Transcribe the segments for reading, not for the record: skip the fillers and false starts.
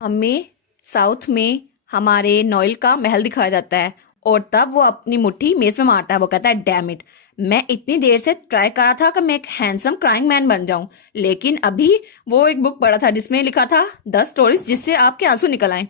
हमें साउथ में हमारे नोएल का महल दिखाया जाता है और तब वो अपनी मुट्ठी मेज में मारता है। वो कहता है डैम इट, मैं इतनी देर से ट्राई कर रहा था कि मैं एक हैंडसम क्राइंग मैन बन जाऊं, लेकिन अभी वो एक बुक पढ़ा था जिसमें लिखा था 10 स्टोरीज जिससे आपके आंसू निकल आए।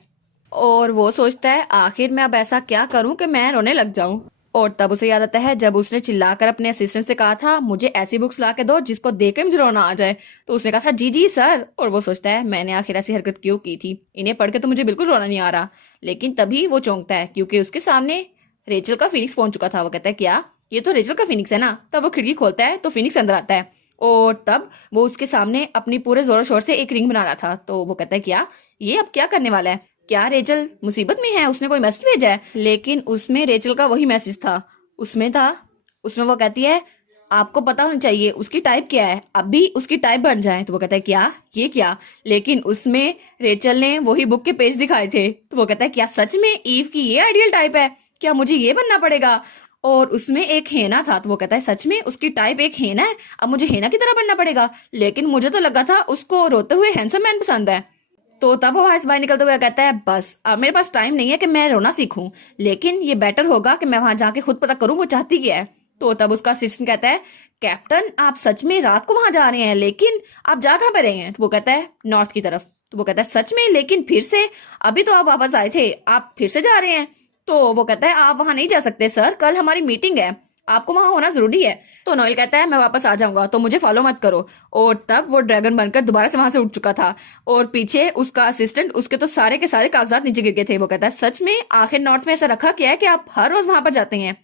और वो सोचता है आखिर मैं अब ऐसा क्या करूं कि मैं रोने लग जाऊं। और तब उसे याद आता है जब उसने चिल्लाकर अपने असिस्टेंट से कहा था मुझे ऐसी बुक्स ला के दो जिसको देख के मुझे रोना आ जाए। तो उसने कहा था जी जी सर। और वो सोचता है मैंने आखिर ऐसी हरकत क्यों की थी, इन्हें पढ़ के तो मुझे बिल्कुल रोना नहीं आ रहा। लेकिन तभी वो चौंकता है क्योंकि उसके सामने रेचल का फिनिक्स पहुंच चुका था। वो कहता है क्या ये तो रेचल का फिनिक्स है ना। तब वो खिड़की खोलता है तो फिनिक्स अंदर आता है और तब वो उसके सामने अपनी पूरे जोरों शोर से एक रिंग बना रहा था। तो वो कहता है क्या ये अब क्या करने वाला है, क्या रेचल मुसीबत में है, उसने कोई मैसेज भेजा है। लेकिन उसमें रेचल का वही मैसेज था, उसमें था, उसमें वो कहती है आपको पता होना चाहिए उसकी टाइप क्या है, अभी उसकी टाइप बन जाए। तो वो कहता है क्या ये क्या। लेकिन उसमें रेचल ने वही बुक के पेज दिखाए थे। तो वो कहता है क्या सच में ईव की ये आइडियल टाइप है, क्या मुझे ये बनना पड़ेगा। और उसमें एक हेना था। तो वो कहता है सच में उसकी टाइप एक हेना है, अब मुझे हेना की तरह बनना पड़ेगा। लेकिन मुझे तो लगा था उसको रोते हुए हैंडसम मैन पसंद है। तो तब वो वहां से बाहर निकलते हुए कहता है बस अब मेरे पास टाइम नहीं है कि मैं रोना सीखूं, लेकिन ये बेटर होगा कि मैं वहां जाके खुद पता करूं वो चाहती क्या है। तो तब उसका असिस्टेंट कहता है कैप्टन आप सच में रात को वहां जा रहे हैं, लेकिन आप जा कहाँ पे रहे हैं। तो वो कहता है नॉर्थ की तरफ। तो वो कहता है सच में, लेकिन फिर से अभी तो आप वापस आए थे, आप फिर से जा रहे हैं। तो वो कहता है आप वहां नहीं जा सकते सर, कल हमारी मीटिंग है, आपको वहां होना जरूरी है। तो नोएल कहता है मैं वापस आ जाऊंगा, तो मुझे फॉलो मत करो। और तब वो ड्रैगन बनकर दोबारा से वहां से उठ चुका था और पीछे उसका असिस्टेंट, उसके तो सारे के सारे कागजात नीचे गिर गए थे। वो कहता है सच में आखिर नॉर्थ में ऐसा रखा क्या है कि आप हर रोज वहां पर जाते हैं।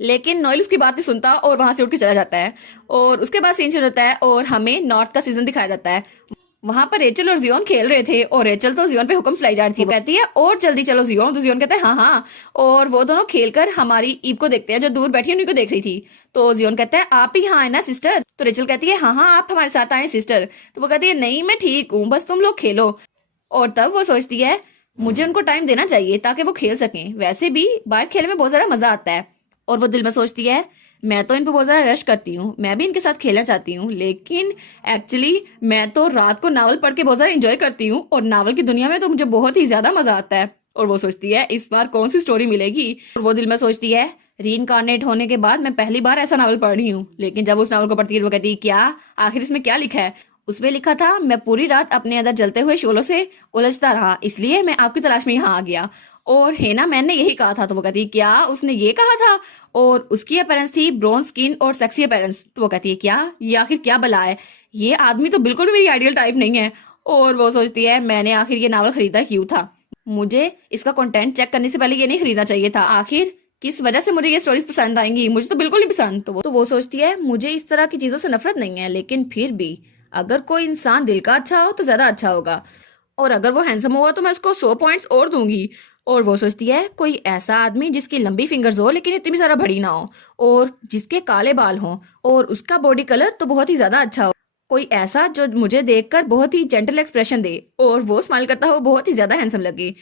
लेकिन नोएल उसकी बात नहीं सुनता और वहां से उठ के चला जाता है। और उसके बाद सीन शुरू होता है और हमें नॉर्थ का सीजन दिखाया जाता है। वहां पर रेचल और जियोन खेल रहे थे और रेचल तो जियोन पे हुक्म चलाई जा रही थी। वो कहती है और जल्दी चलो जियोन। तो जियोन कहता है हाँ हाँ। और वो दोनों खेलकर हमारी ईव को देखते हैं जो दूर बैठी है उन्हीं को देख रही थी। तो जियोन कहता है आप ही यहाँ है ना सिस्टर। तो रेचल कहती है हाँ हाँ आप हमारे साथ आए सिस्टर। तो वो कहती है नहीं मैं ठीक हूँ, बस तुम लोग खेलो। और तब वो सोचती है मुझे उनको टाइम देना चाहिए ताकि वो खेल सकें, वैसे भी बाहर खेलने में बहुत ज्यादा मजा आता है। और वो दिल में सोचती है मैं तो इन पे बहुत ज्यादा रश करती हूँ, मैं भी इनके साथ खेलना चाहती हूँ, लेकिन एक्चुअली मैं तो रात को नावल पढ़ के बहुत ज्यादा इंजॉय करती हूँ और नावल की दुनिया में तो मुझे बहुत ही ज्यादा मजा आता है। और वो सोचती है इस बार कौन सी स्टोरी मिलेगी। और वो दिल में सोचती है रीइंकार्नेट होने के बाद मैं पहली बार ऐसा नावल पढ़ रही हूँ। लेकिन जब उस नावल को पढ़ती है तो वो कहती है क्या आखिर इसमें क्या लिखा है। उसमें लिखा था मैं पूरी रात अपने अंदर जलते हुए शोलों से उलझता रहा, इसलिए मैं आपकी तलाश में यहाँ आ गया। और हेना मैन ने यही कहा था। तो वो कहती है क्या उसने ये कहा था। और उसकी अपेरेंस थी ब्रॉन्ज स्किन और सेक्सी अपेरेंस। तो वो कहती है क्या ये आखिर क्या बला है, ये आदमी तो बिल्कुल भी मेरी आइडियल टाइप नहीं है। और वो सोचती है मैंने आखिर ये नावल खरीदा क्यों था, मुझे इसका कंटेंट चेक करने से पहले ये नहीं खरीदना चाहिए था, आखिर किस वजह से मुझे ये स्टोरीज पसंद आएंगी, मुझे तो बिल्कुल नहीं पसंद। तो वो सोचती है मुझे इस तरह की चीजों से नफरत नहीं है, लेकिन फिर भी अगर कोई इंसान दिल का अच्छा हो तो ज्यादा अच्छा होगा, और अगर वो हैंडसम होगा तो मैं उसको 100 पॉइंट्स और दूंगी। और वो सोचती है कोई ऐसा आदमी जिसकी लंबी फिंगर्स हो लेकिन इतनी भी ज्यादा बड़ी ना हो और जिसके काले बाल हों और उसका बॉडी कलर तो बहुत ही ज्यादा अच्छा हो, कोई ऐसा जो मुझे देखकर बहुत ही जेंटल एक्सप्रेशन दे और वो स्माइल करता हो बहुत ही ज्यादा हैंडसम लगे।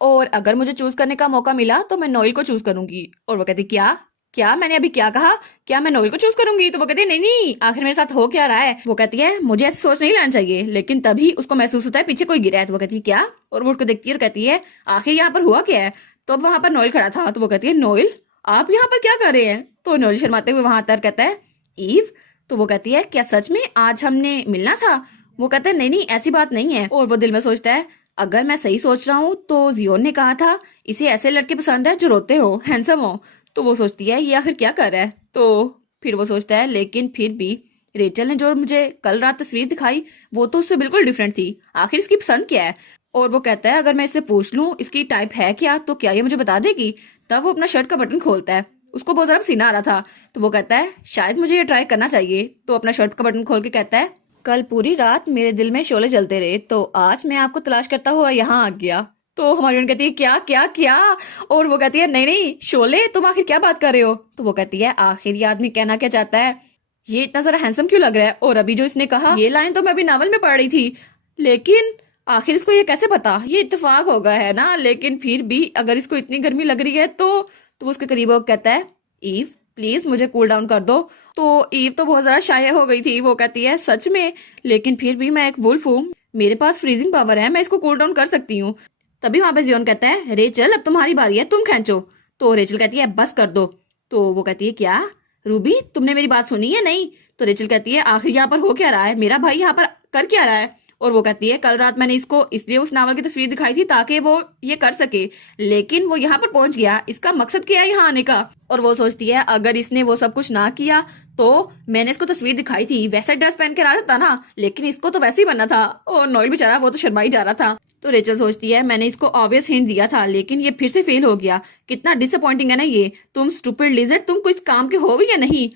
और अगर मुझे चूज करने का मौका मिला तो मैं नोएल को चूज करूंगी। और वो कहती क्या क्या मैंने अभी क्या कहा, क्या मैं नोएल को चूज करूंगी। तो वो कहती है नहीं नहीं आखिर मेरे साथ हो क्या रहा है। वो कहती है मुझे ऐसी सोच नहीं लाना चाहिए। लेकिन तभी उसको महसूस होता है पीछे कोई गिरा है। तो वो कहती है क्या, और वो उसको देखती है और कहती है आखिर यहाँ पर हुआ क्या है। तो अब वहां पर नोएल खड़ा था। तो वो कहती है नोएल आप यहाँ पर क्या कर रहे हैं। तो नोएल शर्माते हुए वहां आता कहता है ईव। तो वो कहती है क्या सच में आज हमने मिलना था। वो कहता है नहीं नहीं ऐसी बात नहीं है। और वो दिल में सोचता है अगर मैं सही सोच रहा हूँ तो जियोन ने कहा था इसे ऐसे लड़के पसंद है जो रोते हो, हैंडसम हो। तो वो सोचती है ये आखिर क्या कर रहा है। तो फिर वो सोचता है लेकिन फिर भी रेचल ने जो मुझे कल रात तस्वीर दिखाई वो तो उससे बिल्कुल डिफरेंट थी, आखिर इसकी पसंद क्या है। और वो कहता है अगर मैं इससे पूछ लूं इसकी टाइप है क्या तो क्या ये मुझे बता देगी। तब वो अपना शर्ट का बटन खोलता है, उसको बहुत ज्यादा पसीना आ रहा था। तो वो कहता है शायद मुझे ये ट्राई करना चाहिए। तो अपना शर्ट का बटन खोल के कहता है कल पूरी रात मेरे दिल में शोले जलते रहे तो आज मैं आपको तलाश करता हुआ यहाँ आ गया। तो हमारी बहन कहती है क्या क्या क्या। और वो कहती है नहीं नहीं शोले तुम आखिर क्या बात कर रहे हो। तो वो कहती है आखिर ये आदमी कहना क्या चाहता है, ये इतना सारा हैंडसम क्यों लग रहा है। और अभी जो इसने कहा ये लाइन तो मैं अभी नावल में पढ़ रही थी, लेकिन आखिर इसको ये कैसे पता, ये इत्तेफाक होगा है ना। लेकिन फिर भी अगर इसको इतनी गर्मी लग रही है तो वो उसके करीब होकर कहता है ईव प्लीज मुझे कूल डाउन कर दो। तो ईव तो बहुत ज्यादा शाय हो गई थी। वो कहती है सच में, लेकिन फिर भी मैं एक वुल्फ हूँ, मेरे पास फ्रीजिंग पावर है, मैं इसको कूल डाउन कर सकती हूँ। तभी वहां पे जियोन कहता है रेचल अब तुम्हारी बारी है, तुम खींचो। तो रेचल कहती है बस कर दो। तो वो कहती है क्या रूबी तुमने मेरी बात सुनी है नहीं? तो रेचल कहती है आखिर यहाँ पर हो क्या रहा है, मेरा भाई यहाँ पर कर क्या रहा है? और वो कहती है कल रात मैंने इसको इसलिए उस नावल की तस्वीर दिखाई थी ताकि वो ये कर सके, लेकिन वो यहाँ पर पहुंच गया, इसका मकसद क्या है यहाँ आने का? और वो सोचती है अगर इसने वो सब कुछ ना किया तो मैंने इसको तस्वीर दिखाई थी वैसा ड्रेस पहन के आ जाता ना, लेकिन इसको तो वैसे ही बनना था। और नोएल बेचारा वो तो शर्मा ही जा रहा था। तो रेचल सोचती है मैंने इसको ऑब्वियस हिंट दिया था लेकिन ये फिर से फेल हो गया, कितना डिसअपॉइंटिंग है ना ये। तुम स्टूपिड लिजर्ड, तुम कुछ काम के हो भी या नहीं?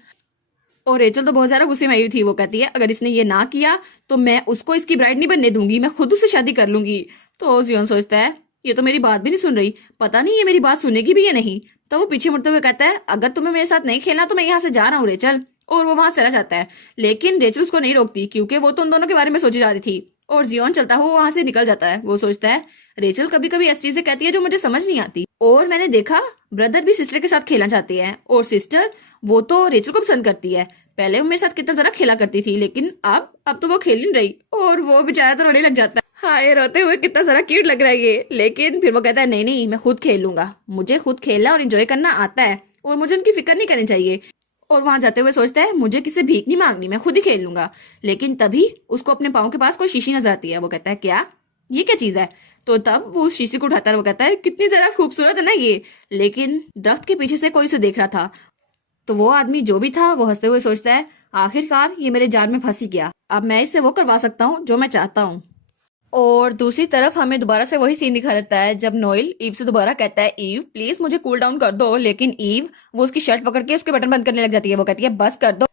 और रेचल तो बहुत ज्यादा गुस्से में आई थी। वो कहती है अगर इसने ये ना किया तो मैं उसको इसकी ब्राइड नहीं बनने दूंगी, मैं खुद उससे शादी कर लूंगी। तो जियोन सोचता है ये तो मेरी बात भी नहीं सुन रही, पता नहीं ये मेरी बात सुनेगी भी या नहीं। तो वो पीछे मुड़ते हुए कहता है अगर तुम्हें मेरे साथ नहीं खेलना तो मैं यहाँ से जा रहा हूँ रेचल। और वो वहां चला जाता है, लेकिन रेचल उसको नहीं रोकती क्योंकि वो तो उन दोनों के बारे में सोची जा रही थी। और जियोन चलता हुआ वहां से निकल जाता है। वो सोचता है रेचल कभी कभी ऐसी चीजें कहती है जो मुझे समझ नहीं आती। और मैंने देखा ब्रदर भी सिस्टर के साथ खेलना चाहते हैं, और सिस्टर वो तो रेचल को पसंद करती है। पहले वो मेरे साथ कितना जरा खेला करती थी, लेकिन अब तो वो खेल नहीं रही। और वो बेचारा तो रोने लग जाता है, हाय रोते हुए कितना जरा क्यूट लग रहा है ये। लेकिन फिर वो कहता है नहीं नहीं मैं खुद खेल लूंगा, मुझे खुद खेलना और एंजॉय करना आता है और मुझे उनकी फिक्र नहीं करनी चाहिए। और वहां जाते हुए सोचता है मुझे किसी भीख नहीं मांगनी, मैं खुद ही खेल लूंगा। लेकिन तभी उसको अपने पाँव के पास कोई शीशी नजर आती है। वो कहता है क्या ये क्या चीज है? तो तब वो उस शीशी को उठाता है। वो कहता है कितनी जरा खूबसूरत है ना ये। लेकिन दरख्त के पीछे से कोई उसे देख रहा था। तो वो आदमी जो भी था वो हंसते हुए सोचता है आखिरकार ये मेरे जाल में फंस ही गया, अब मैं इससे वो करवा सकता हूँ जो मैं चाहता हूँ। और दूसरी तरफ हमें दोबारा से वही सीन दिखा रहता है जब नोएल ईव से दोबारा कहता है ईव प्लीज मुझे कूल डाउन कर दो, लेकिन ईव वो उसकी शर्ट पकड़ के उसके बटन बंद करने लग जाती है। वो कहती है बस कर दो।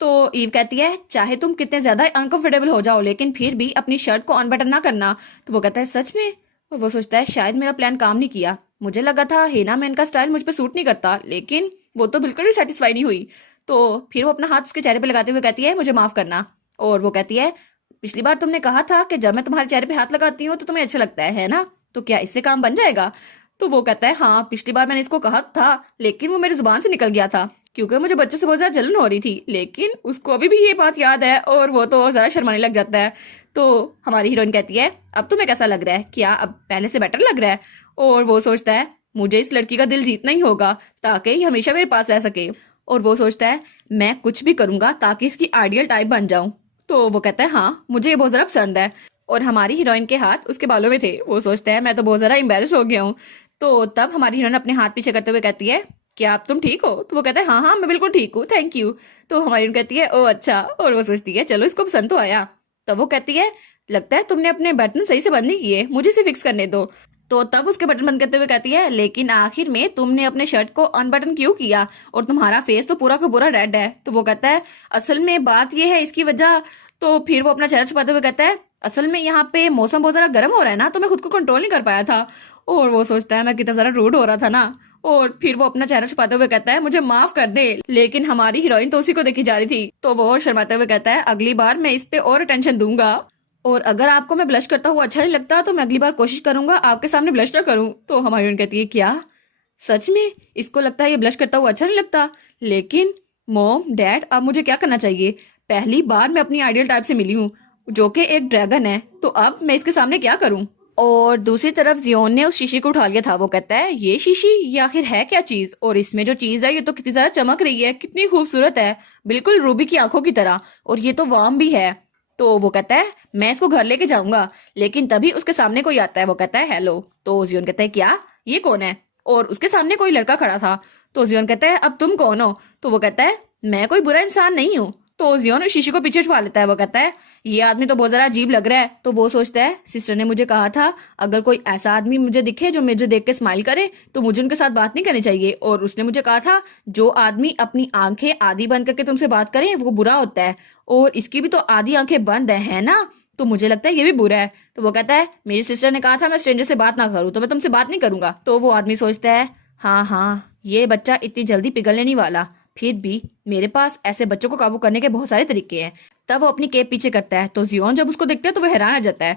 तो ईव कहती है चाहे तुम कितने ज्यादा अनकंफर्टेबल हो जाओ लेकिन फिर भी अपनी शर्ट को अनबटन ना करना। तो वो कहता है सच में? और वो सोचता है शायद मेरा प्लान काम नहीं किया, मुझे लगा था हेना मैन का स्टाइल मुझ पर सूट नहीं करता, लेकिन वो तो बिल्कुल भी सेटिस्फाई नहीं हुई। तो फिर वो अपना हाथ उसके चेहरे पे लगाते हुए कहती है मुझे माफ करना। और वो कहती है पिछली बार तुमने कहा था कि जब मैं तुम्हारे चेहरे पे हाथ लगाती हूँ तो तुम्हें अच्छा लगता है ना, तो क्या इससे काम बन जाएगा? तो वो कहता है हाँ पिछली बार मैंने इसको कहा था लेकिन वो मेरी जुबान से निकल गया था क्योंकि मुझे बच्चों से बहुत ज्यादा जलन हो रही थी। लेकिन उसको अभी भी ये बात याद है और वो तो और ज्यादा शर्माने लग जाता है। तो हमारी हीरोइन कहती है अब तुम्हें कैसा लग रहा है, क्या अब पहले से बेटर लग रहा है? और वो सोचता है मुझे इस लड़की का दिल जीतना ही होगा ताकि ये हमेशा मेरे पास रह सके। और वो सोचता है मैं कुछ भी करूंगा ताकि इसकी आइडियल टाइप बन जाऊं। तो वो कहता है हाँ मुझे ये बहुत ज्यादा पसंद है। और हमारी हीरोइन के हाथ उसके बालों में थे। वो सोचता है मैं तो बहुत ज्यादा एम्बेरस हो गया हूँ। तो तब हमारी हीरोइन अपने हाथ पीछे करते हुए कहती है क्या आप तुम ठीक हो? तो वो कहता है हाँ हाँ मैं बिल्कुल ठीक हूँ थैंक यू। तो हमारी हीरोइन कहती है ओ अच्छा। और वो सोचती है चलो इसको पसंद तो आया। तो वो कहती है लगता है तुमने अपने बटन सही से बंद नहीं किए, मुझे इसे फिक्स करने दो। तो तब उसके बटन बंद करते हुए कहती है लेकिन आखिर में तुमने अपने शर्ट को अनबटन क्यों किया और तुम्हारा फेस तो पूरा का पूरा रेड है। तो वो कहता है असल में बात यह है इसकी वजह। तो फिर वो अपना चेहरा छुपाते हुए कहता है असल में यहाँ पे मौसम बहुत ज्यादा गर्म हो रहा है ना, तो मैं खुद को कंट्रोल नहीं कर पाया था। और वो सोचता है मैं कितना ज्यादा रूड हो रहा था ना। और फिर वो अपना चेहरा छुपाते हुए कहता है मुझे माफ कर दे। लेकिन हमारी हीरोइन तो उसी को देखी जा रही थी। तो वो और शर्माते हुए कहता है अगली बार मैं इस पे और अटेंशन दूंगा, और अगर आपको मैं ब्लश करता हुआ अच्छा नहीं लगता तो मैं अगली बार कोशिश करूंगा आपके सामने ब्लश ना करूं। तो हमारी हीरोइन कहती है क्या सच में इसको लगता है ये ब्लश करता हुआ अच्छा नहीं लगता? लेकिन मॉम डैड अब मुझे क्या करना चाहिए? पहली बार मैं अपनी आइडियल टाइप से मिली हूँ जो कि एक ड्रैगन है, तो अब मैं इसके सामने क्या करूं? और दूसरी तरफ जियोन ने उस शीशी को उठा लिया था। वो कहता है ये शीशी ये आखिर है क्या चीज, और इसमें जो चीज है ये तो कितनी ज्यादा चमक रही है, कितनी खूबसूरत है, बिल्कुल रूबी की आंखों की तरह, और ये तो वार्म भी है। तो वो कहता है मैं इसको घर लेके जाऊंगा। लेकिन तभी उसके सामने कोई आता है। वो कहता है हेलो। तो जियोन कहता है क्या ये कौन है? और उसके सामने कोई लड़का खड़ा था। तो जियोन कहता है अब तुम कौन हो? तो वो कहता है मैं कोई बुरा इंसान नहीं हूँ। तो जियोन उस शीशी को पीछे छुपा लेता है। वो कहता है ये आदमी तो बहुत ज्यादा अजीब लग रहा है। तो वो सोचता है सिस्टर ने मुझे कहा था अगर कोई ऐसा आदमी मुझे दिखे जो मुझे देख के स्माइल करे तो मुझे उनके साथ बात नहीं करनी चाहिए, और उसने मुझे कहा था जो आदमी अपनी आंखें आधी बंद करके तुमसे बात करे वो बुरा होता है, और इसकी भी तो आधी आंखें बंद है ना, तो मुझे लगता है ये भी बुरा है। तो वो कहता है मेरी सिस्टर ने कहा था मैं स्ट्रेंजर से बात ना करूं, तो मैं तुमसे बात नहीं करूंगा। तो वो आदमी सोचता है हाँ हाँ ये बच्चा इतनी जल्दी पिघलने नहीं वाला, फिर भी मेरे पास ऐसे बच्चों को काबू करने के बहुत सारे तरीके हैं। तब वो अपनी केप पीछे करता है। तो जियोन जब उसको देखता है तो वो हैरान आ जाता है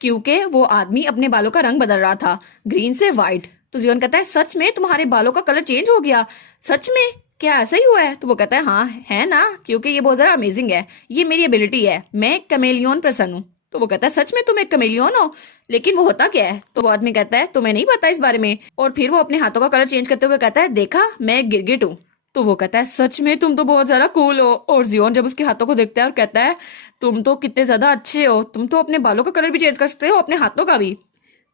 क्योंकि वो आदमी अपने बालों का रंग बदल रहा था ग्रीन से व्हाइट। तो जियोन कहता है सच में तुम्हारे बालों का कलर चेंज हो गया? सच में क्या ऐसा ही हुआ है? तो वो कहता है हाँ है ना, क्योंकि ये बहुत ज्यादा अमेजिंग है, ये मेरी एबिलिटी है, मैं कमेलियन पर्सन हूँ। तो वो कहता है सच में तुम एक कमेलियन हो, लेकिन वो होता क्या है? तो वो आदमी कहता है तुम्हें नहीं पता इस बारे में। और फिर वो अपने हाथों का कलर चेंज करते हुए कहता है देखा, मैं एक गिरगिट हूँ। तो वो कहता है सच में तुम तो बहुत ज्यादा कूल हो। और जियोन जब उसके हाथों को देखता है और कहता है तुम तो कितने ज्यादा अच्छे हो, तुम तो अपने बालों का कलर भी चेंज कर सकते हो, अपने हाथों का भी।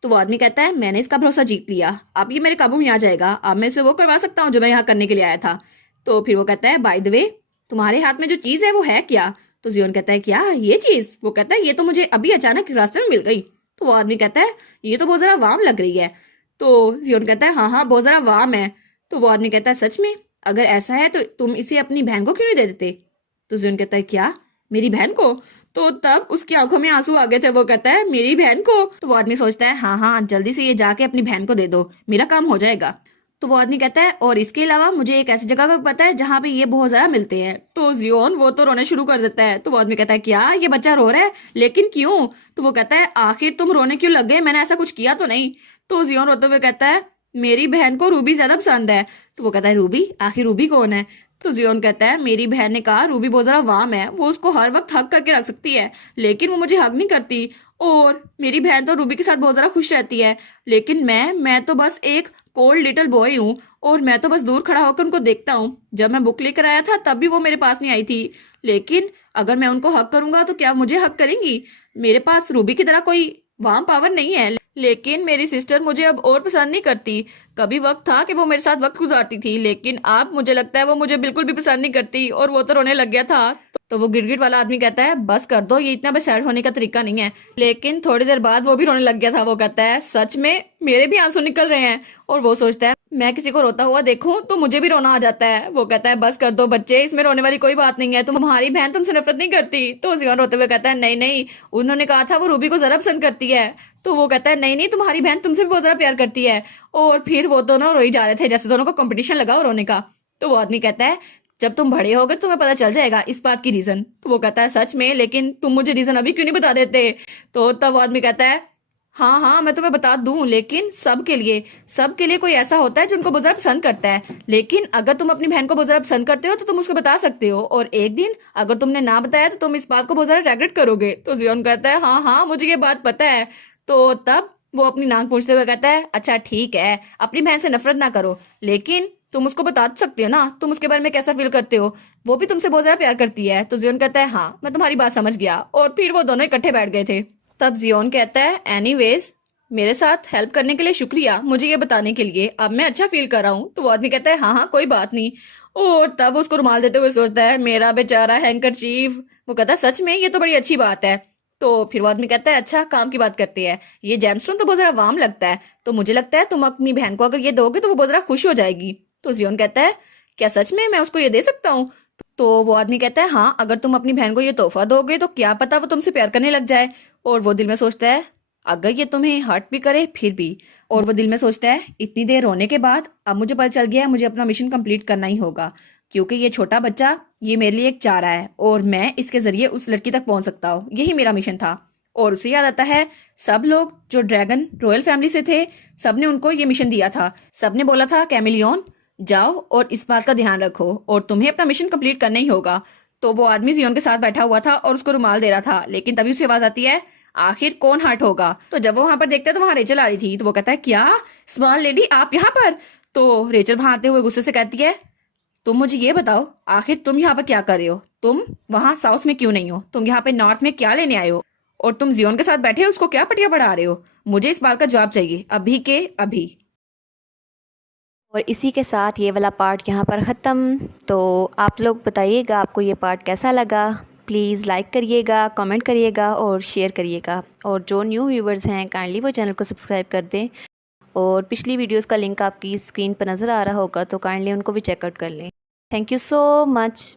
तो वो आदमी कहता है मैंने इसका भरोसा जीत लिया, अब ये मेरे काबू में आ जाएगा, अब मैं इसे वो करवा सकता हूँ जो मैं यहाँ करने के लिए आया था। तो फिर वो कहता है बाय द वे, तुम्हारे हाथ में जो चीज है वो है क्या? तो जियोन कहता है क्या ये चीज? वो कहता है ये तो मुझे अभी अचानक रास्ते में मिल गई। तो वो आदमी कहता है ये तो बहुत जरा वार्म लग रही है। तो जियोन कहता है हाँ हाँ बहुत जरा वार्म है। तो वो आदमी कहता है सच में? अगर ऐसा है तो तुम इसे अपनी बहन को क्यों नहीं दे देते? तो जियोन कहता है क्या, मेरी बहन को? तो तब उसकी आंखों में आंसू आ गए थे। वो कहता है मेरी बहन को? तो वो आदमी सोचता है हाँ हाँ जल्दी से ये जाके अपनी बहन को दे दो, मेरा काम हो जाएगा। तो वो आदमी कहता है और इसके अलावा मुझे एक ऐसी जगह का पता है जहाँ पे ये बहुत ज्यादा मिलते हैं। तो जियोन वो तो रोने शुरू कर देता है। तो वो आदमी कहता है क्या ये बच्चा रो रहा है, लेकिन क्यों? तो वो कहता है आखिर तुम रोने क्यों लग गए, मैंने ऐसा कुछ किया तो नहीं। तो जियोन रोते हुए कहता है मेरी बहन को रूबी ज्यादा पसंद है। तो वो कहता है रूबी? आखिर रूबी कौन है? तो जियोन कहता है मेरी बहन ने कहा रूबी बहुत ज्यादा वार्म है, वो उसको हर वक्त हग करके रख सकती है, लेकिन वो मुझे हग नहीं करती। और मेरी बहन तो रूबी के साथ बहुत ज्यादा खुश रहती है, लेकिन मैं तो बस एक कोल्ड लिटिल बॉय हूँ, और मैं तो बस दूर खड़ा होकर उनको देखता हूँ। जब मैं बुक लेकर आया था तब भी वो मेरे पास नहीं आई थी, लेकिन अगर मैं उनको हक करूंगा तो क्या मुझे हक करेंगी? मेरे पास रूबी की तरह कोई वार्म पावर नहीं है, लेकिन मेरी सिस्टर मुझे अब और पसंद नहीं करती। कभी वक्त था कि वो मेरे साथ वक्त गुजारती थी, लेकिन अब मुझे लगता है वो मुझे बिल्कुल भी पसंद नहीं करती। और वो तो रोने लग गया था। तो वो गिरगिट वाला आदमी कहता है बस कर दो, ये इतना भी सैड होने का तरीका नहीं है। लेकिन थोड़ी देर बाद वो भी रोने लग गया था। वो कहता है सच में मेरे भी आंसू निकल रहे हैं। और वो सोचता है मैं किसी को रोता हुआ देखूं तो मुझे भी रोना आ जाता है। वो कहता है बस कर दो बच्चे, इसमें रोने वाली कोई बात नहीं है, तुम्हारी बहन तुमसे नफरत नहीं करती। तो जियोन रोते हुए कहता है नहीं नहीं, उन्होंने कहा था वो रूबी को जरा पसंद करती है। तो वो कहता है नहीं नहीं, तुम्हारी बहन तुमसे भी बहुत ज्यादा प्यार करती है। और फिर वो दोनों रोई जा रहे थे, जैसे दोनों को कंपटीशन लगा हो रोने का। तो वो आदमी कहता है जब तुम बड़े होगे तुम्हें पता चल जाएगा इस बात की रीजन। तो वो कहता है सच में, लेकिन तुम मुझे रीजन अभी क्यों नहीं बता देते? तो तब वो आदमी कहता है हाँ हाँ मैं तुम्हें बता दूं, लेकिन सबके लिए कोई ऐसा होता है जो उनको बहुत ज्यादा पसंद करता है। लेकिन अगर तुम अपनी बहन को बहुत ज्यादा पसंद करते हो तो तुम उसको बता सकते हो, और एक दिन अगर तुमने ना बताया तो तुम इस बात को बहुत ज्यादा रेग्रेट करोगे। तो जियोन कहता है हाँ हाँ मुझे ये बात पता है। तो तब वो अपनी नाक पूछते हुए कहता है अच्छा ठीक है, अपनी बहन से नफरत ना करो, लेकिन तुम उसको बता तो सकते हो ना तुम उसके बारे में कैसा फील करते हो, वो भी तुमसे बहुत ज्यादा प्यार करती है। तो जियोन कहता है हाँ मैं तुम्हारी बात समझ गया। और फिर वो दोनों इकट्ठे बैठ गए थे। तब जियोन कहता है एनीवेज, मेरे साथ हेल्प करने के लिए शुक्रिया, मुझे ये बताने के लिए, अब मैं अच्छा फील कर रहा हूँ। तो वो आदमी कहता है हाँ हाँ कोई बात नहीं। और तब उसको रुमाल देते हुए सोचता है मेरा बेचारा हैंकरचीफ। वो कहता है सच में ये तो बड़ी अच्छी बात है। तो फिर वो आदमी कहता है अच्छा काम की बात करते हैं, ये जेमस्टोन तो बहुत जरा वार्म लगता है, तो मुझे लगता है तुम अपनी बहन को अगर ये दोगे तो वो बहुत जरा खुश हो जाएगी। तो जियोन कहता है क्या सच में मैं उसको ये दे सकता हूँ? तो वो आदमी कहता है हाँ, अगर तुम अपनी बहन को ये तोहफा दोगे तो क्या पता वो तुमसे प्यार करने लग जाए। और वो दिल में सोचता है अगर ये तुम्हें हर्ट भी करे फिर भी। और वो दिल में सोचता है इतनी देर रोने के बाद अब मुझे पता चल गया है मुझे अपना मिशन कंप्लीट करना ही होगा, क्योंकि ये छोटा बच्चा ये मेरे लिए एक चारा है और मैं इसके जरिए उस लड़की तक पहुंच सकता हूँ, यही मेरा मिशन था। और उसे याद आता है सब लोग जो ड्रैगन रॉयल फैमिली से थे सबने उनको ये मिशन दिया था, सबने बोला था कैमिलियन जाओ और इस बात का ध्यान रखो और तुम्हें अपना मिशन कंप्लीट करना ही होगा। तो वो आदमी जियोन के साथ बैठा हुआ था और उसको रुमाल दे रहा था, लेकिन तभी उसे आवाज आती है आखिर कौन हर्ट होगा। तो जब वो वहां पर देखता है तो वहां रेचल आ रही थी। तो वो कहता है क्या स्मॉल लेडी आप यहाँ पर? तो रेचल वहां आते हुए गुस्से से कहती है तुम मुझे ये बताओ आखिर तुम यहाँ पर क्या कर रहे हो, तुम वहां साउथ में क्यों नहीं हो, तुम यहाँ पे नॉर्थ में क्या लेने आए हो, और तुम जियोन के साथ बैठे हो उसको क्या पटिया पढ़ा रहे हो? मुझे इस बात का जवाब चाहिए अभी के अभी। और इसी के साथ ये वाला पार्ट यहाँ पर ख़त्म। तो आप लोग बताइएगा आपको ये पार्ट कैसा लगा, प्लीज़ लाइक करिएगा, कमेंट करिएगा और शेयर करिएगा। और जो न्यू व्यूवर्स हैं काइंडली वो चैनल को सब्सक्राइब कर दें। और पिछली वीडियोस का लिंक आपकी स्क्रीन पर नज़र आ रहा होगा तो काइंडली उनको भी चेकआउट कर लें। Thank you so much.